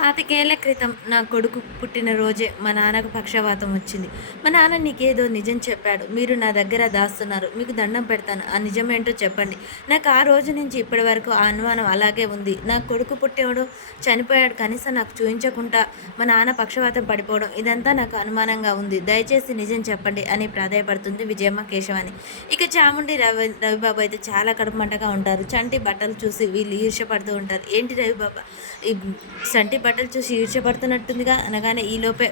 పాతికేళ్ల క్రితం నా కొడుకు పుట్టినరోజే మా నాన్నకు పక్షవాతం వచ్చింది. మా నాన్న నీకేదో నిజం చెప్పాడు. మీరు నా దగ్గర దాస్తున్నారు. మీకు దండం పెడతాను. ఆ నిజమేంటో చెప్పండి. నాకు ఆ రోజు నుంచి ఇప్పటి వరకు ఆ అనుమానం అలాగే ఉంది. నా కొడుకు పుట్టాడు, చనిపోయాడు. కనీసం నాకు చూయించకుండా మా నాన్న పక్షవాతం పడిపోవడం ఇదంతా నాకు అనుమానంగా ఉంది. దయచేసి నిజం చెప్పండి అని ప్రాధేయపడుతుంది విజయమ్మ కేశవాని. ఇక చాముండి రవిబాబు అయితే చాలా కడుపుమంటగా ఉంటారు. చంటి బట్టలు చూసి వీళ్ళు ఈర్ష్యపడుతూ ఉంటారు. ఏంటి రవిబాబు ఈ చంటి బట్టలు చూసి ఈర్ష్యపడుతున్నట్టుందిగా అనగానే ఈలోపే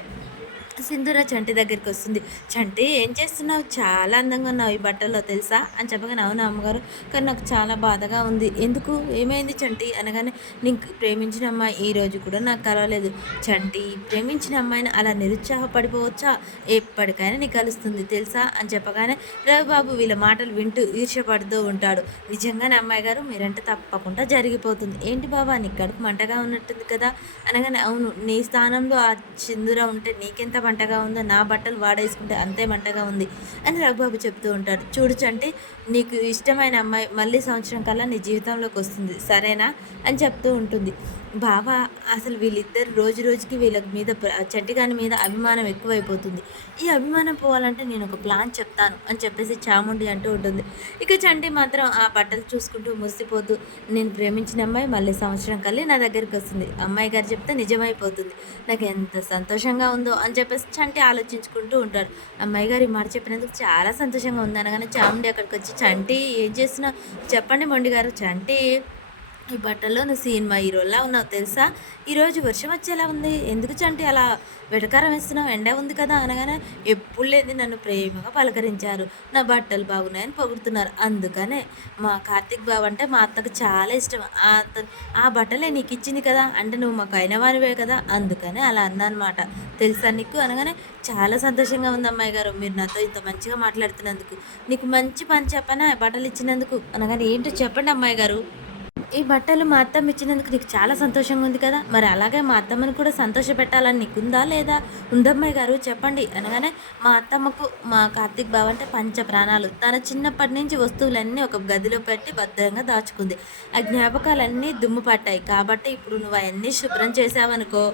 సింధూర చంటి దగ్గరికి వస్తుంది. చంటి ఏం చేస్తున్నావు? చాలా అందంగా ఉన్నావు ఈ బట్టల్లో తెలుసా అని చెప్పగానే అవునా అమ్మగారు, కానీ నాకు చాలా బాధగా ఉంది. ఎందుకు? ఏమైంది చంటి అనగానే నీకు ప్రేమించిన అమ్మాయి ఈ రోజు కూడా నాకు కలవలేదు. చంటి, ప్రేమించిన అమ్మాయిని అలా నిరుత్సాహపడిపోవచ్చా? ఎప్పటికైనా నీకు కలుస్తుంది తెలుసా అని చెప్పగానే రవిబాబు వీళ్ళ మాటలు వింటూ ఈర్ష్యపడుతూ ఉంటాడు. నిజంగానే అమ్మాయి గారు మీరంటే తప్పకుండా జరిగిపోతుంది. ఏంటి బాబా నీ కడుపు మంటగా ఉన్నట్టుంది కదా అనగానే అవును, నీ స్థానంలో ఆ సింధూర ఉంటే నీకెంత మంటగా ఉందో నా బట్టలు వాడేసుకుంటే అంతే మంటగా ఉంది అని రఘుబాబు చెప్తూ ఉంటాడు. చూడు చంటి, నీకు ఇష్టమైన అమ్మాయి మళ్ళీ సంవత్సరం కల్లా నీ జీవితంలోకి వస్తుంది సరేనా అని చెప్తూ ఉంటుంది. బావా అసలు వీళ్ళిద్దరు రోజు రోజుకి వీళ్ళ మీద చంటిగాని మీద అభిమానం ఎక్కువైపోతుంది. ఈ అభిమానం పోవాలంటే నేను ఒక ప్లాన్ చెప్తాను అని చెప్పేసి చాముండి అంటూ ఉంటుంది. ఇక చంటి మాత్రం ఆ బట్టలు చూసుకుంటూ మురిసిపోతూ నేను ప్రేమించిన అమ్మాయి మళ్ళీ సంవత్సరం కల్లి నా దగ్గరికి వస్తుంది. అమ్మాయి గారు చెప్తే నిజమైపోతుంది. నాకు ఎంత సంతోషంగా ఉందో అని చెప్పేసి చంటి ఆలోచించుకుంటూ ఉంటాడు. అమ్మాయి గారు ఈ మాట చెప్పినందుకు చాలా సంతోషంగా ఉంది అనగానే చాముండి అక్కడికి వచ్చి చంటి ఏం చేస్తున్నావు చెప్పండి మొండి గారు. చంటి ఈ బట్టల్లో నువ్వు సినిమా హీరోలా ఉన్నావు తెలుసా? ఈరోజు వర్షం వచ్చేలా ఉంది. ఎందుకు చంటి అలా వెటకారం వేస్తున్నావు? ఎండ ఉంది కదా అనగానే ఎప్పుడు లేని నన్ను ప్రేమగా పలకరించారు. నా బట్టలు బాగున్నాయని పొగుడుతున్నారు. అందుకనే మా కార్తీక్ బాబు అంటే మా అత్తకు చాలా ఇష్టం. ఆ బట్టలే నీకు ఇచ్చింది కదా, అంటే నువ్వు మాకు అయిన వారివే కదా, అందుకనే అలా అన్నమాట తెలుసా నీకు అనగానే చాలా సంతోషంగా ఉంది అమ్మాయి గారు మీరు నాతో ఇంత మంచిగా మాట్లాడుతున్నందుకు. నీకు మంచి పని చెప్పనా బట్టలు ఇచ్చినందుకు అనగానే ఏంటో చెప్పండి అమ్మాయి గారు. ఈ బట్టలు మా అత్తమ్మ ఇచ్చినందుకు నీకు చాలా సంతోషంగా ఉంది కదా, మరి అలాగే మా అత్తమ్మని కూడా సంతోషపెట్టాలని నీకుందా లేదా? ఉందమ్మాయి గారు చెప్పండి అనగానే మా అత్తమ్మకు మా కార్తీక్ బావ అంటే పంచ ప్రాణాలు. తన చిన్నప్పటి నుంచి వస్తువులన్నీ ఒక గదిలో పెట్టి భద్రంగా దాచుకుంది. ఆ జ్ఞాపకాలన్నీ దుమ్ము పట్టాయి కాబట్టి ఇప్పుడు నువ్వు అవన్నీ శుభ్రం చేసావనుకో,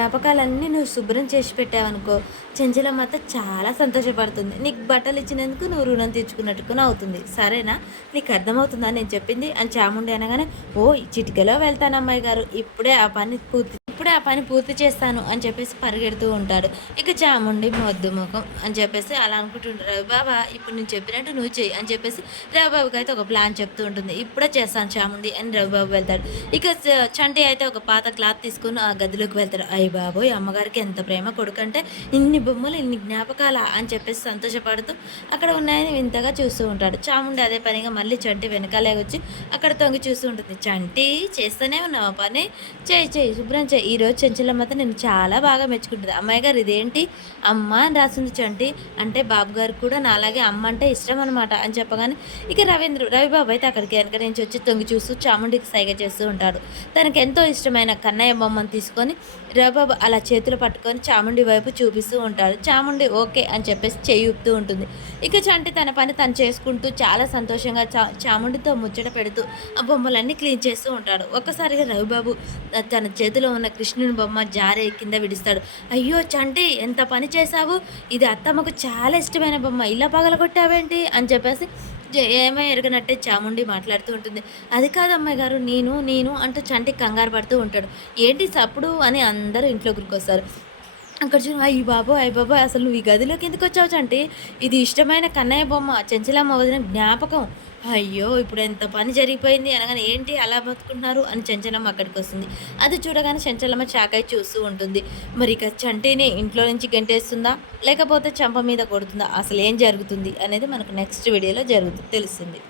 జ్ఞాపకాలన్నీ నువ్వు శుభ్రం చేసి పెట్టావనుకో, చెంచలమ్మత చాలా సంతోషపడుతుంది. నీకు బట్టలు ఇచ్చినందుకు నువ్వు రుణం తీర్చుకున్నట్టుకుని అవుతుంది సరేనా? నీకు అర్థమవుతుందా నేను చెప్పింది అని చాముండి అనగానే ఓ చిటికెలో వెళ్తాను అమ్మాయి గారు, ఇప్పుడే ఆ పని పూర్తి చేస్తాను అని చెప్పేసి పరిగెడుతూ ఉంటాడు. ఇక చాముండి మొద్దు ముఖం అని చెప్పేసి అలా అనుకుంటుంటారు. రవిబాబా ఇప్పుడు నేను చెప్పినట్టు నువ్వు చెయ్యి అని చెప్పేసి రవిబాబుకి అయితే ఒక ప్లాన్ చెప్తూ ఉంటుంది. ఇప్పుడే చేస్తాను చాముండి అని రవిబాబు వెళ్తాడు. ఇక చంటి అయితే ఒక పాత క్లాత్ తీసుకుని ఆ గదిలోకి వెళ్తాడు. అయ్య బాబోయ్ అమ్మగారికి ఎంత ప్రేమ కొడుకంటే ఇన్ని బొమ్మలు ఇన్ని జ్ఞాపకాలా అని చెప్పేసి సంతోషపడుతూ అక్కడ ఉన్నాయని వింతగా చూస్తూ ఉంటాడు. చాముండి అదే పనిగా మళ్ళీ చంటి వెనకాలే వచ్చి అక్కడ తొంగి చూస్తూ ఉంటుంది. చంటి చేస్తూనే ఉన్నావా పని, చేయి శుభ్రం చేయి. ఈరోజు చెంచలమ్మత నేను చాలా బాగా మెచ్చుకుంటుంది. అమ్మాయి గారు ఇదేంటి అమ్మ అని రాసింది చంటి, అంటే బాబు గారు కూడా నా అలాగే అమ్మ అంటే ఇష్టం అనమాట అని చెప్పగానే ఇక రవిబాబు అయితే అక్కడికి వెనక నుంచి వచ్చి తొంగి చూస్తూ చాముండికి సైగ చేస్తూ ఉంటాడు. తనకు ఎంతో ఇష్టమైన కన్నయ్య బొమ్మను తీసుకొని రవిబాబు అలా చేతులు పట్టుకొని చాముండి వైపు చూపిస్తూ ఉంటాడు. చాముండి ఓకే అని చెప్పేసి చేయి ఊపుతూ ఉంటుంది. ఇక చంటి తన పని తను చేసుకుంటూ చాలా సంతోషంగా చాముండితో ముచ్చట పెడుతూ ఆ బొమ్మలన్నీ క్లీన్ చేస్తూ ఉంటాడు. ఒక్కసారిగా రవిబాబు తన చేతిలో ఉన్న కృష్ణుని బొమ్మ జారే కింద విడుస్తాడు. అయ్యో చంటి ఎంత పని చేశావు, ఇది అత్తమ్మకు చాలా ఇష్టమైన బొమ్మ, ఇలా పగలగొట్టావేంటి అని చెప్పేసి ఏమో ఎరగనట్టే చాముండి మాట్లాడుతూ ఉంటుంది. అది కాదు అమ్మాయి గారు నేను అంటూ చంటి కంగారు పడుతూ ఉంటాడు. ఏంటి సప్పుడు అని అందరూ ఇంట్లో గురికొస్తారు. అక్కడ చూడు అయ్యి బాబో అసలు నువ్వు ఈ గదిలోకి ఎందుకు వచ్చావు చంటి, ఇది ఇష్టమైన కన్నయ్య బొమ్మ చెంచలమ్మ వదిన జ్ఞాపకం. అయ్యో ఇప్పుడు ఎంత పని జరిగిపోయింది అనగానే ఏంటి అలా బతుకుంటున్నారు అని చెంచలమ్మ అక్కడికి వస్తుంది. అది చూడగానే చెంచలమ్మ చాకాయి చూస్తూ ఉంటుంది. మరి ఇక చంటిని ఇంట్లో నుంచి గెంటేస్తుందా లేకపోతే చంప మీద కొడుతుందా, అసలు ఏం జరుగుతుంది అనేది మనకు నెక్స్ట్ వీడియోలో తెలుస్తుంది.